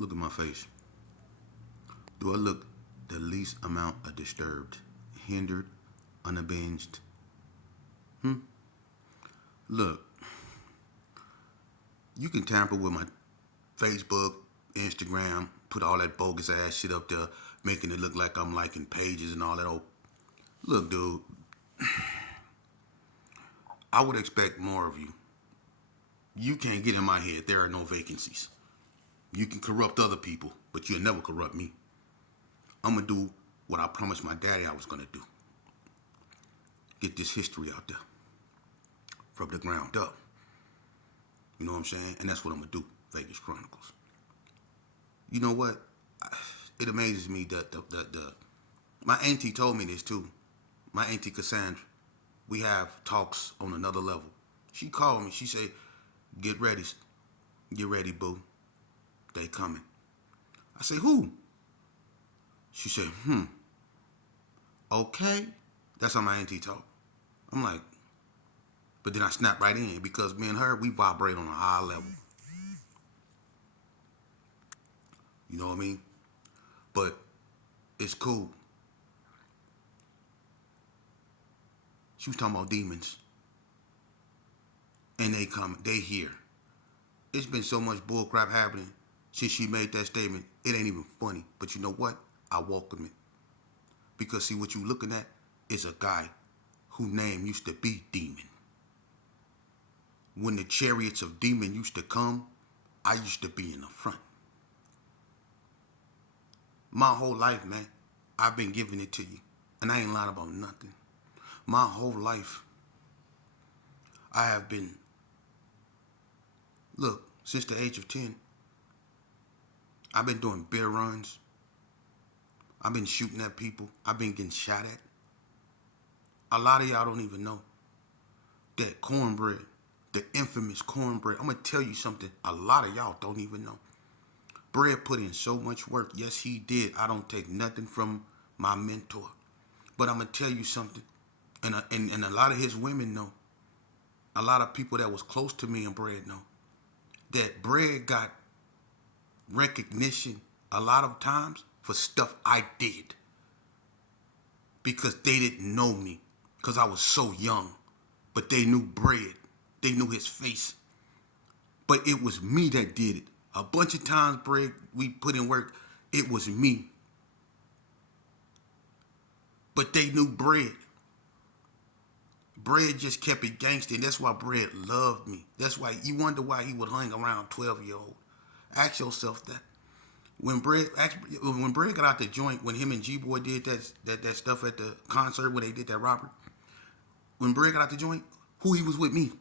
Look at my face. Do I look the least amount of disturbed, hindered, unabinged? Look, you can tamper with my Facebook, Instagram, put all that bogus ass shit up there, making it look like I'm liking pages and all that old. Look, dude, I would expect more of you. You can't get in my head. There are no vacancies. You can corrupt other people, but you'll never corrupt me. I'm going to do what I promised my daddy I was going to do. Get this history out there from the ground up. You know what I'm saying? And that's what I'm going to do, Vegas Chronicles. You know what? It amazes me that my auntie told me this too. My auntie Cassandra, we have talks on another level. She called me. She said, get ready, boo. They coming. I say, who? She said, okay. That's how my auntie talk. I'm like, but then I snap right in because me and her, we vibrate on a high level. You know what I mean? But it's cool. She was talking about demons. And they come, they here. It's been so much bullcrap happening since she made that statement. It ain't even funny. But you know what? I welcome it. Because see, what you looking at is a guy whose name used to be Demon. When the chariots of Demon used to come, I used to be in the front. My whole life, man, I've been giving it to you. And I ain't lying about nothing. My whole life, I have been, look, since the age of 10, I've been doing beer runs. I've been shooting at people. I've been getting shot at. A lot of y'all don't even know that cornbread, the infamous cornbread. I'm going to tell you something a lot of y'all don't even know. Bread put in so much work. Yes, he did. I don't take nothing from my mentor. But I'm going to tell you something. And a lot of his women know. A lot of people that was close to me and Bread know. That Bread got recognition a lot of times for stuff I did. Because they didn't know me. Because I was so young. But they knew Bread. They knew his face. But it was me that did it. A bunch of times, Bread, we put in work. It was me. But they knew Bread. Bread just kept it gangster, and that's why Bread loved me. That's why you wonder why he would hang around 12-year-old. Ask yourself that. When Bread got out the joint, when him and G-Boy did that stuff at the concert where they did that robbery, when Bread got out the joint, who he was with me?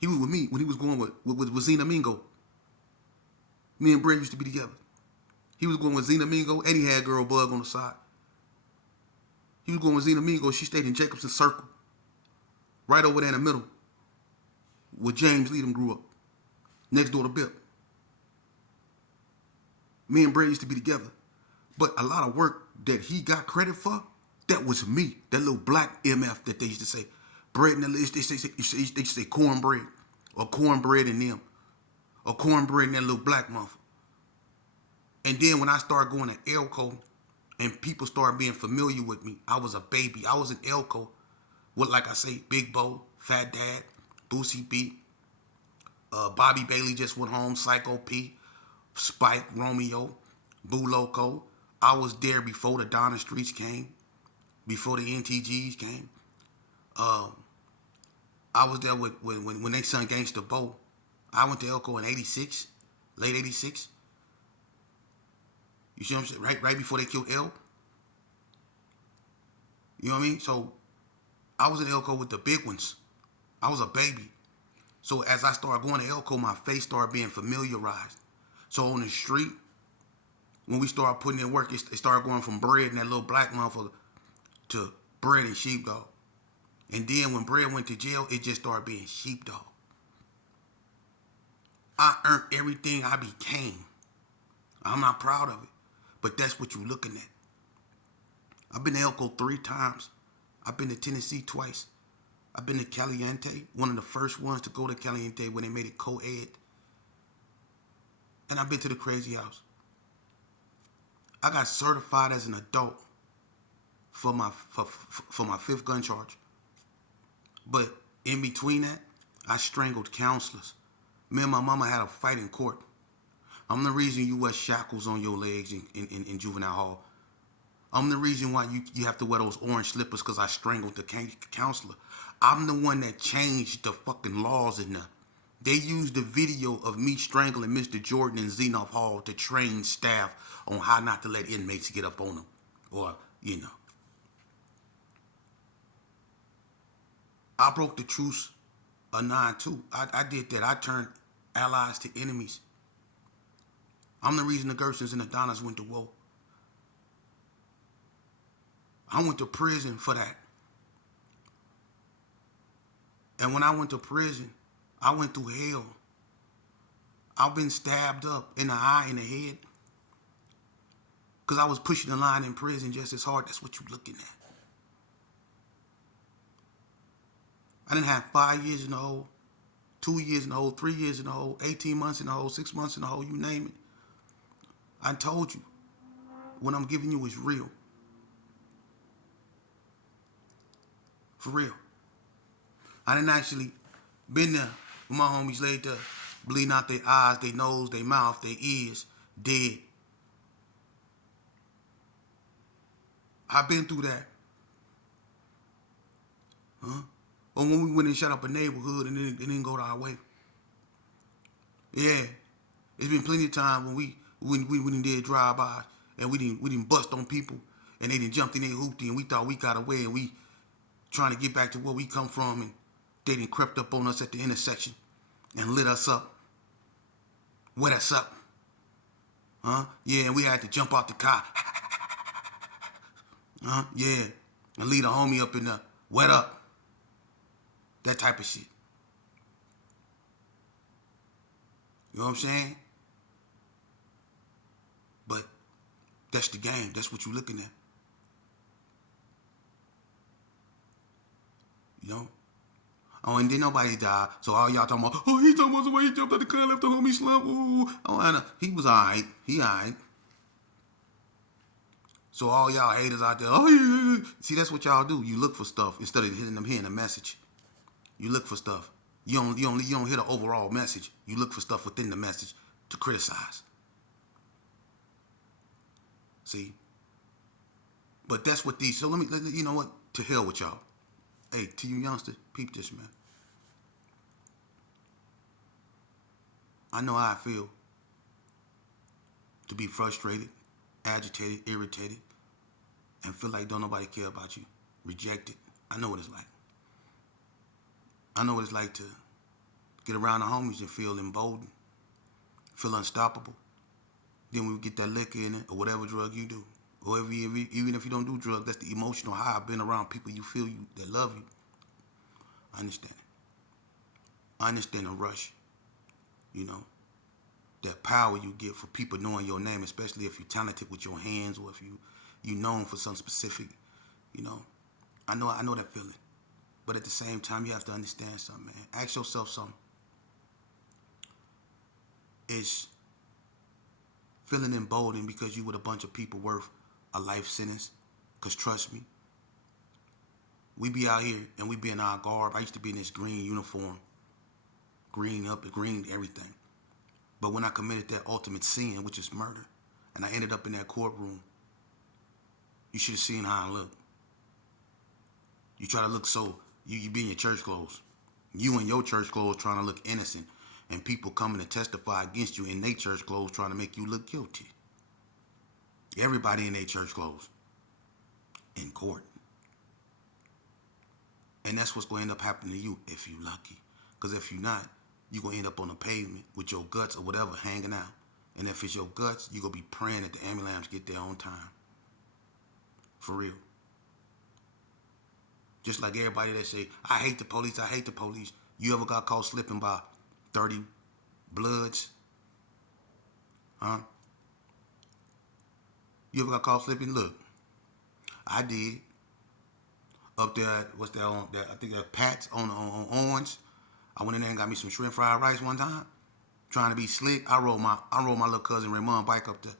He was with me when he was going with Zena Mingo. Me and Bread used to be together. He was going with Zena Mingo, and he had Girl Bug on the side. He was going with Zena Mingo. She stayed in Jacobson Circle. Right over there in the middle. Where James Leadham grew up. Next door to Bip. Me and Bread used to be together. But a lot of work that he got credit for, that was me. That little black MF that they used to say. Bread and they say cornbread. Or cornbread and them. Or cornbread and that little black motherfucker. And then when I started going to Elko, and people started being familiar with me, I was a baby. I was in Elko with, like I say, Big Bo, Fat Dad, Boosie B, Bobby Bailey just went home, Psycho P, Spike, Romeo, Boo Loco. I was there before the Donna Streets came, before the NTGs came. I was there when they sung Gangsta Bo. I went to Elko in 86, late 86. You see what I'm saying? Right before they killed L. You know what I mean? So I was in Elko with the big ones. I was a baby. So as I started going to Elko, my face started being familiarized. So on the street, when we started putting in work, it started going from Bread and that little black motherfucker to Bread and Sheepdog. And then when Bread went to jail, it just started being Sheepdog. I earned everything I became. I'm not proud of it. But that's what you're looking at. I've been to Elko 3 times. I've been to Tennessee twice. I've been to Caliente, one of the first ones to go to Caliente when they made it co-ed. And I've been to the crazy house. I got certified as an adult for my fifth gun charge. But in between that, I strangled counselors. Me and my mama had a fight in court. I'm the reason you wear shackles on your legs in juvenile hall. I'm the reason why you have to wear those orange slippers because I strangled the counselor. I'm the one that changed the fucking laws in there. They used the video of me strangling Mr. Jordan in Zenoff Hall to train staff on how not to let inmates get up on them. Or, I broke the truce of 9-2. I did that. I turned allies to enemies. I'm the reason the Gersons and the Donners went to war. I went to prison for that. And when I went to prison, I went through hell. I've been stabbed up in the eye and the head. Because I was pushing the line in prison just as hard. That's what you're looking at. I didn't have 5 years in the hole, 2 years in the hole, 3 years in the hole, 18 months in the hole, 6 months in the hole, you name it. I told you, what I'm giving you is real. For real. I didn't actually been there with my homies laid there, bleeding out their eyes, their nose, their mouth, their ears, dead. I've been through that. Huh? Or when we went and shut up a neighborhood and it didn't go our way. Yeah. It's been plenty of time when we did drive-by and we didn't bust on people and they didn't jump in their hoopty and we thought we got away and we trying to get back to where we come from and they done crept up on us at the intersection and lit us up. Wet us up. Huh? Yeah, and we had to jump out the car. Huh? Yeah. And lead a homie up in the wet up. That type of shit. You know what I'm saying? But that's the game. That's what you're looking at. You know? Oh, and then nobody died. So all y'all talking about, oh, he talking about the way he jumped out the car, left the homie slump. Ooh. Oh, and he was alright. He alright. So all y'all haters out there, oh, yeah. See, that's what y'all do. You look for stuff instead of hitting them hearing a message. You look for stuff. You don't hear the overall message. You look for stuff within the message to criticize. See? But that's what these, so let me, you know what? To hell with y'all. Hey, to you youngsters, peep this, man. I know how I feel to be frustrated, agitated, irritated, and feel like don't nobody care about you. Rejected. I know what it's like. I know what it's like to get around the homies and feel emboldened, feel unstoppable. Then we get that liquor in it or whatever drug you do. Or even if you don't do drugs, that's the emotional high. I've been around people you feel you that love you. I understand it. I understand the rush. You know, that power you get for people knowing your name, especially if you're talented with your hands or if you known for something specific. You know, I know that feeling. But at the same time, you have to understand something, man. Ask yourself something. Is feeling emboldened because you with a bunch of people worth a life sentence? Because trust me, we be out here and we be in our garb. I used to be in this green uniform. Green up, green everything. But when I committed that ultimate sin, which is murder, and I ended up in that courtroom, you should have seen how I look. You try to look so, you be in your church clothes. You in your church clothes trying to look innocent, and people coming to testify against you in their church clothes trying to make you look guilty. Everybody in their church clothes. In court. And that's what's going to end up happening to you if you're lucky. Because if you're not, you're going to end up on the pavement with your guts or whatever hanging out. And if it's your guts, you're going to be praying that the ambulance get there on time. For real. Just like everybody that say, I hate the police, I hate the police. You ever got caught slipping by 30 bloods? Huh? You ever got caught slipping? Look, I did. Up there, what's that on? That I think that Pat's on Orange. I went in there and got me some shrimp fried rice one time. trying to be slick. I rode my little cousin Raymond bike up there.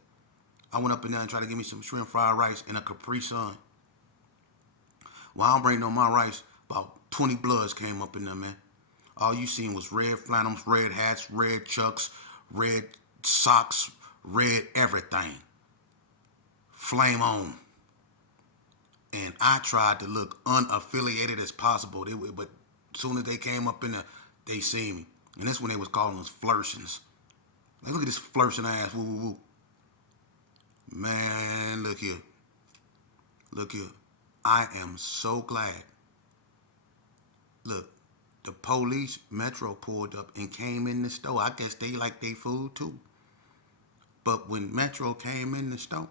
I went up in there and tried to give me some shrimp fried rice and a Capri Sun. While I'm bringing on my rice, about 20 bloods came up in there, man. All you seen was red flannels, red hats, red chucks, red socks, red everything. Flame on. And I tried to look unaffiliated as possible. But as soon as they came up in there, they seen me. And this when they was calling us flirshins. Like, look at this flirting ass. Woo, woo, woo. Man, look here. Look here. I am so glad. Look, the police, Metro pulled up and came in the store. I guess they like their food too. But when Metro came in the store,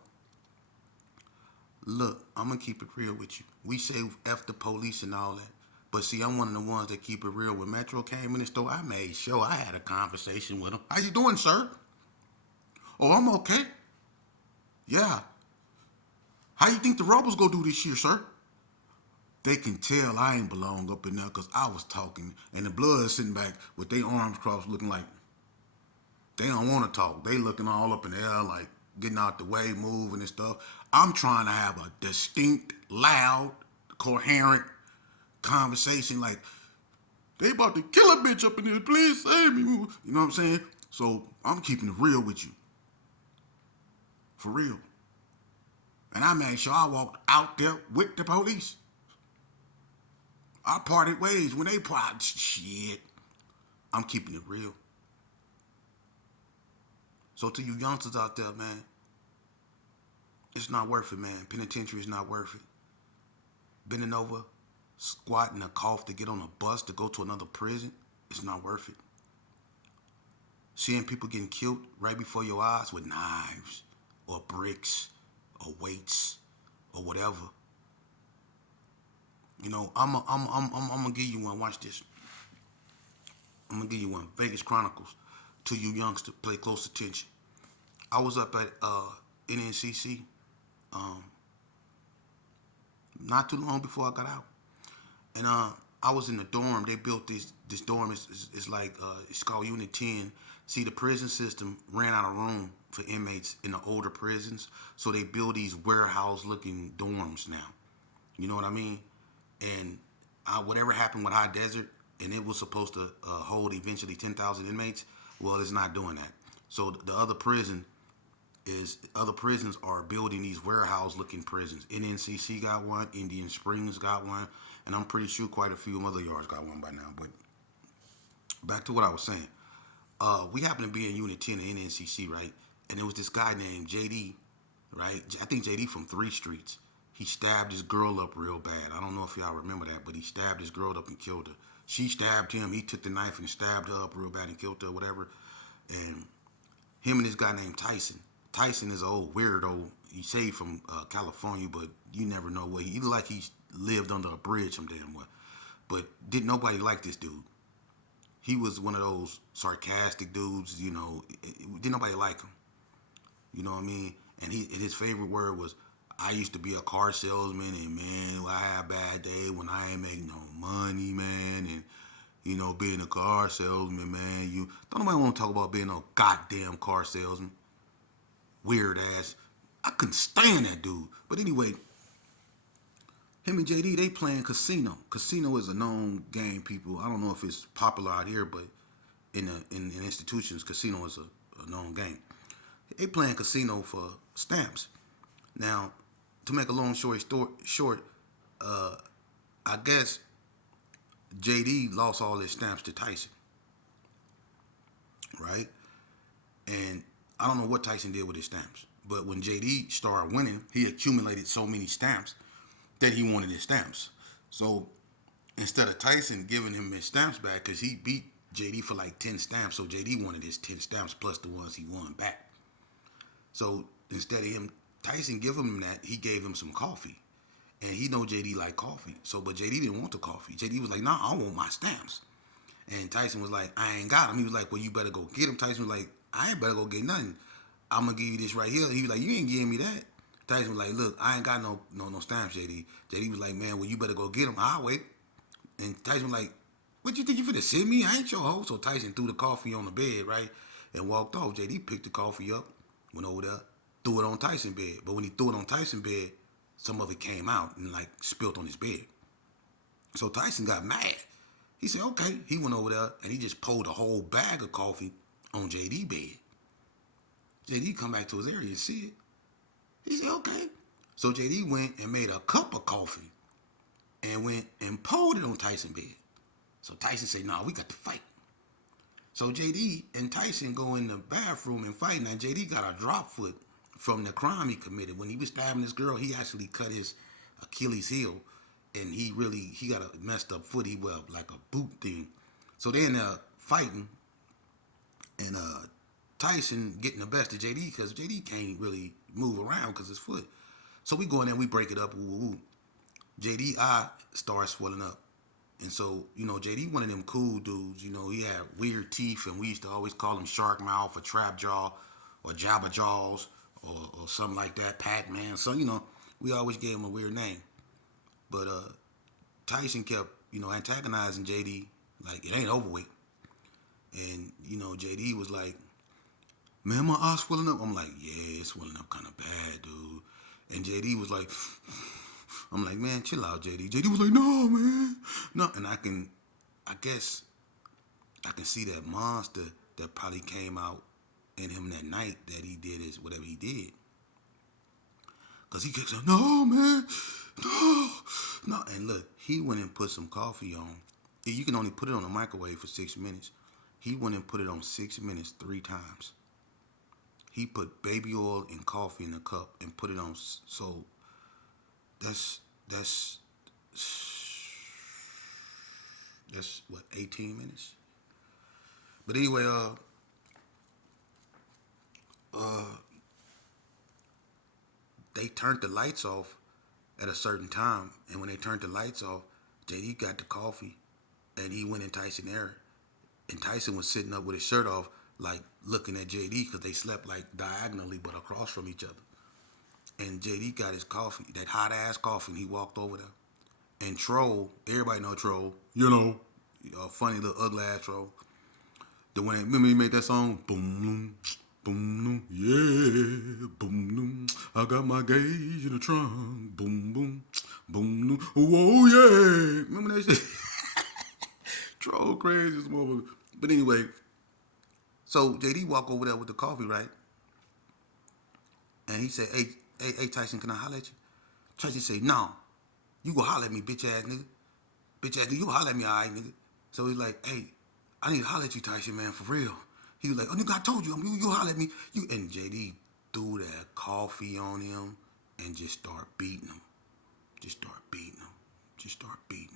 look, I'm going to keep it real with you. We say F the police and all that. But see, I'm one of the ones that keep it real. When Metro came in the store, I made sure I had a conversation with him. How you doing, sir? Oh, I'm okay. Yeah. How you think the robbers gonna do this year, sir? They can tell I ain't belong up in there because I was talking. And the blood is sitting back with their arms crossed looking like they don't want to talk. They looking all up in the air like getting out the way, moving and stuff. I'm trying to have a distinct, loud, coherent conversation like, they about to kill a bitch up in here. Please save me. You know what I'm saying? So I'm keeping it real with you. For real. And I made sure I walked out there with the police. I parted ways when they parted. Shit. I'm keeping it real. So to you youngsters out there, man, it's not worth it, man. Penitentiary is not worth it. Bending over, squatting a cough to get on a bus to go to another prison, it's not worth it. Seeing people getting killed right before your eyes with knives or bricks or weights or whatever. You know, I'm gonna give you one. Watch this. I'm gonna give you one. Vegas Chronicles. To you youngsters, pay close attention. I was up at NNCC not too long before I got out. And I was in the dorm. They built this dorm. It's like it's called Unit 10. See, the prison system ran out of room for inmates in the older prisons, so they build these warehouse-looking dorms now. You know what I mean? And whatever happened with High Desert, and it was supposed to hold eventually 10,000 inmates. Well, it's not doing that. So the other prisons are building these warehouse-looking prisons. NNCC got one, Indian Springs got one, and I'm pretty sure quite a few other yards got one by now. But back to what I was saying. We happened to be in Unit 10 at NNCC, right? And there was this guy named JD, right? I think JD from 3 Streets. He stabbed his girl up real bad. I don't know if y'all remember that, but he stabbed his girl up and killed her. She stabbed him. He took the knife and stabbed her up real bad and killed her, whatever. And him and this guy named Tyson. Tyson is an old weirdo. He saved from California, but you never know what he looked like. He lived under a bridge some damn well. But didn't nobody like this dude. He was one of those sarcastic dudes, you know. Didn't nobody like him. You know what I mean? And his favorite word was, I used to be a car salesman, and man, I had a bad day when I ain't make no money, man. And you know, being a car salesman, man, you don't nobody want to talk about being a goddamn car salesman. Weird ass. I couldn't stand that dude. But anyway, him and JD, they playing Casino. Casino is a known game, people. I don't know if it's popular out here, but in institutions, Casino is a known game. They playing Casino for stamps. Now, to make a long story short, I guess JD lost all his stamps to Tyson, right? And I don't know what Tyson did with his stamps, but when JD started winning, he accumulated so many stamps that he wanted his stamps. So instead of Tyson giving him his stamps back, because he beat JD for like 10 stamps, so JD wanted his 10 stamps plus the ones he won back. So instead of Tyson giving him that, he gave him some coffee. And he know JD like coffee. So, but JD didn't want the coffee. JD was like, nah, I want my stamps. And Tyson was like, I ain't got them. He was like, well, you better go get them. Tyson was like, I ain't better go get nothing. I'm going to give you this right here. He was like, you ain't giving me that. Tyson was like, look, I ain't got no stamps, JD. JD was like, man, well, you better go get them. I'll wait. And Tyson was like, what you think you finna send me? I ain't your hoe. So Tyson threw the coffee on the bed, right? and walked off. JD picked the coffee up, went over there, threw it on Tyson bed. But when he threw it on Tyson bed, some of it came out and like spilt on his bed. So Tyson got mad. He said, okay. He went over there and he just poured a whole bag of coffee on JD bed. JD come back to his area and see it. He said, okay. So JD went and made a cup of coffee and went and poured it on Tyson bed. So Tyson said, nah, we got to fight. So JD and Tyson go in the bathroom and fight. Now JD got a drop foot from the crime he committed. When he was stabbing this girl, he actually cut his Achilles heel, and he got a messed up foot. He well like a boot thing. So they in there fighting, and Tyson getting the best of JD because JD can't really move around because his foot. So we go in there, we break it up. Woo, woo, woo. JD eye starts swelling up. And so, JD, one of them cool dudes, he had weird teeth, and we used to always call him Shark Mouth or Trap Jaw or Jabba Jaws or something like that, Pac-Man. So, we always gave him a weird name. But Tyson kept, antagonizing JD like it ain't over with. And, JD was like, man, my eye swelling up. I'm like, yeah, it's swelling up kind of bad, dude. And JD was like, I'm like, man, chill out, JD. JD was like, no, man. No. And I guess I can see that monster that probably came out in him that night that he did whatever he did. Because he kept saying, no, man. No. No. And look, he went and put some coffee on. You can only put it on the microwave for 6 minutes. He went and put it on 6 minutes 3 times. He put baby oil and coffee in a cup and put it on. So that's what, 18 minutes. But anyway, they turned the lights off at a certain time, and when they turned the lights off, JD got the coffee, and he went in Tyson's area, and Tyson was sitting up with his shirt off, like looking at JD because they slept like diagonally but across from each other. And JD got his coffee, that hot ass coffee, and he walked over there. And Troll, everybody know Troll, funny little ugly ass Troll. The one that, remember he made that song? Boom, boom, yeah, boom, I got my gauge in the trunk, boom, boom, boom, oh yeah. Remember that shit? Troll crazy as motherfucker. But anyway, so JD walk over there with the coffee, right? And he said, hey, Tyson, can I holler at you? Tyson said, no. You go holler at me, bitch ass nigga. Bitch ass nigga, you go holler at me, alright, nigga. So he's like, hey, I need to holler at you, Tyson, man, for real. He was like, oh, nigga, I told you, you holler at me. And JD threw that coffee on him and just start beating him. Just start beating him. Just start beating him.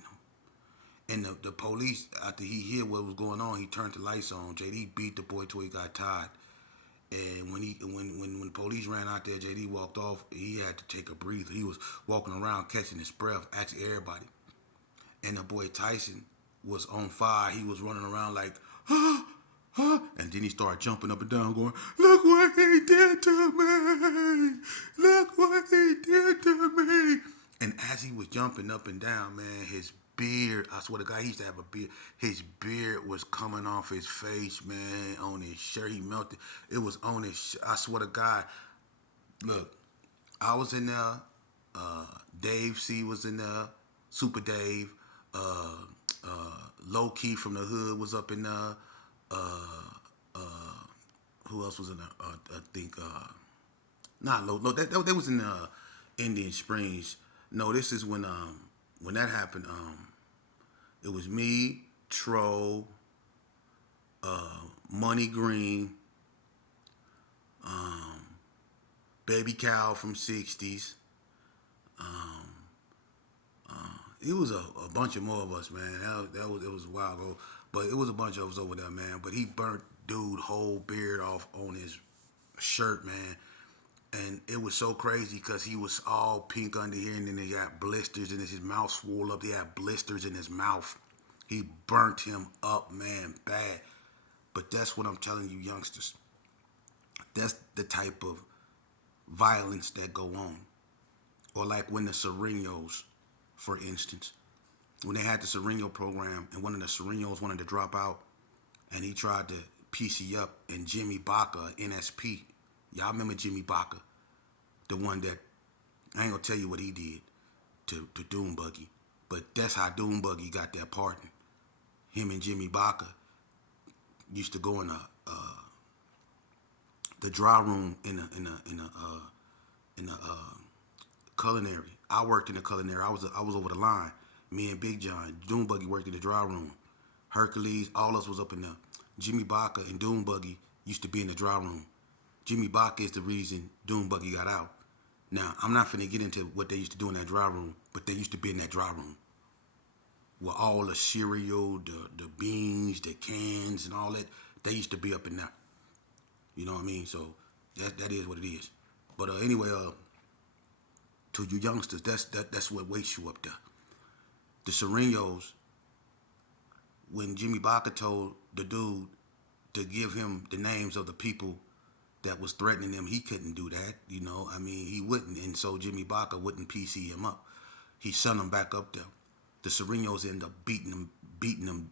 And the police, after he heard what was going on, he turned the lights on. JD beat the boy till he got tired. And when the police ran out there, JD walked off. He had to take a breather. He was walking around catching his breath, asking everybody. And the boy Tyson was on fire. He was running around like, ah, ah. And then he started jumping up and down, going, look what he did to me. Look what he did to me. And as he was jumping up and down, man, his beard, I swear to God, he used to have a beard. His beard was coming off his face, man, on his shirt. He melted. It was on his I swear to God. Look, I was in there. Dave C was in there. Super Dave. Low Key from the Hood was up in there. Who else was in there? I think, not Low. They was in Indian Springs. No, this is when that happened. It was me, Tro, Money Green, Baby Cow from 60s. It was a bunch of more of us, man. It was a while ago, but it was a bunch of us over there, man. But he burnt dude whole beard off on his shirt, man. And it was so crazy because he was all pink under here, and then he got blisters, and his mouth swole up. He had blisters in his mouth. He burnt him up, man, bad. But that's what I'm telling you, youngsters. That's the type of violence that go on. Or like when the Serenos, for instance, when they had the Sereno program, and one of the Serenos wanted to drop out, and he tried to PC up, and Jimmy Baca, NSP. Y'all remember Jimmy Baca? The one that, I ain't gonna tell you what he did to Doom Buggy, but that's how Doom Buggy got that pardon. Him and Jimmy Baca used to go in the dry room in a culinary. I worked in the culinary. I was over the line. Me and Big John, Doom Buggy worked in the dry room. Hercules, all us was up in there. Jimmy Baca and Doom Buggy used to be in the dry room. Jimmy Baca is the reason Doom Buggy got out. Now, I'm not finna get into what they used to do in that dry room, but they used to be in that dry room. With all the cereal, the beans, the cans, and all that, they used to be up in there. You know what I mean? So that is what it is. But anyway, to you youngsters, that's what waits you up there. The Serenos, when Jimmy Baca told the dude to give him the names of the people that was threatening him, he couldn't do that. You know, I mean, he wouldn't, and so Jimmy Baca wouldn't PC him up. He sent him back up there. The Serenos ended up beating him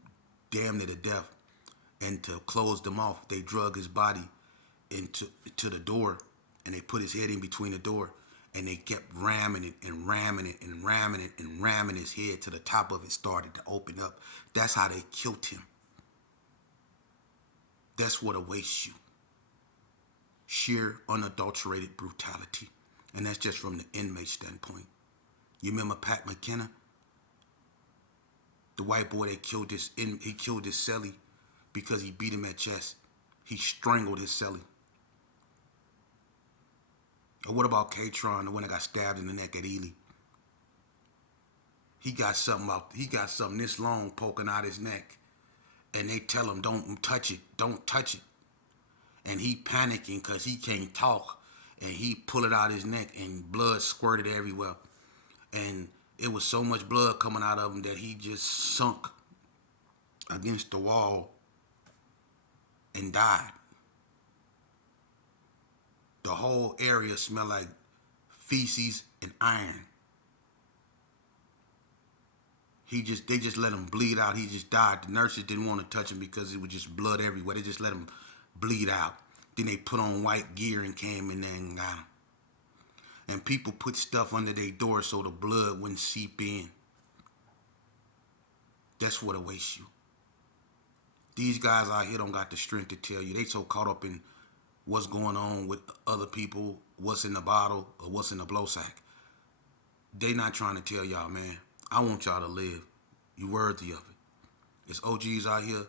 damn near to death. And to close them off, they drug his body to the door, and they put his head in between the door, and they kept ramming it and ramming it and ramming it and ramming his head to the top of it started to open up. That's how they killed him. That's what awaits you. Sheer, unadulterated brutality. And that's just from the inmate standpoint. You remember Pat McKenna? The white boy that killed his cellie because he beat him at chess. He strangled his cellie. Or what about K-Tron, the one that got stabbed in the neck at Ely? He got something this long poking out his neck. And they tell him, don't touch it. And he panicking because he can't talk. And he pull it out his neck and blood squirted everywhere. And it was so much blood coming out of him that he just sunk against the wall and died. The whole area smelled like feces and iron. They just let him bleed out. He just died. The nurses didn't want to touch him because it was just blood everywhere. They just let him bleed out. Then they put on white gear and came in there and got him. And people put stuff under their door so the blood wouldn't seep in. That's what awaits you. These guys out here don't got the strength to tell you. They so caught up in what's going on with other people, what's in the bottle, or what's in the blow sack. They not trying to tell y'all, man, I want y'all to live. You worthy of it. There's OGs out here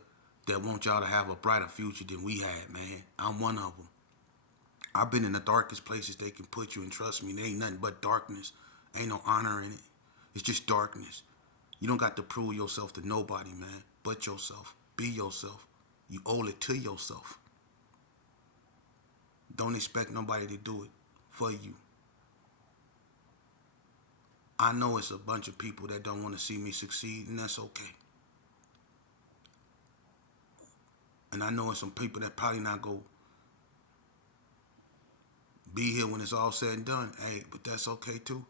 that want y'all to have a brighter future than we had, man. I'm one of them. I've been in the darkest places they can put you, and trust me, there ain't nothing but darkness. Ain't no honor in it. It's just darkness. You don't got to prove yourself to nobody, man, but yourself. Be yourself. You owe it to yourself. Don't expect nobody to do it for you. I know it's a bunch of people that don't want to see me succeed, and that's okay. And I know it's some people that probably not go be here when it's all said and done. Hey, but that's okay too.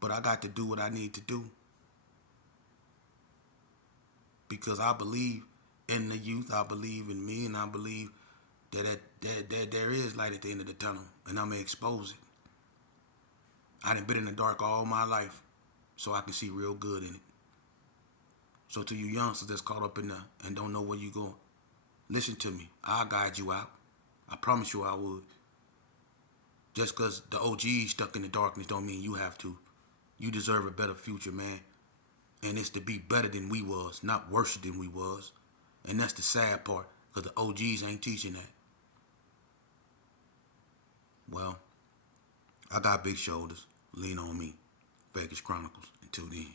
But I got to do what I need to do. Because I believe in the youth, I believe in me, and I believe that there is light at the end of the tunnel, and I'm going to expose it. I done been in the dark all my life, so I can see real good in it. So to you youngsters that's caught up in there and don't know where you going, listen to me. I'll guide you out. I promise you I would. Just because the OG's stuck in the darkness don't mean you have to. You deserve a better future, man. And it's to be better than we was, not worse than we was. And that's the sad part, because the OGs ain't teaching that. Well, I got big shoulders. Lean on me. Vegas Chronicles. Until then.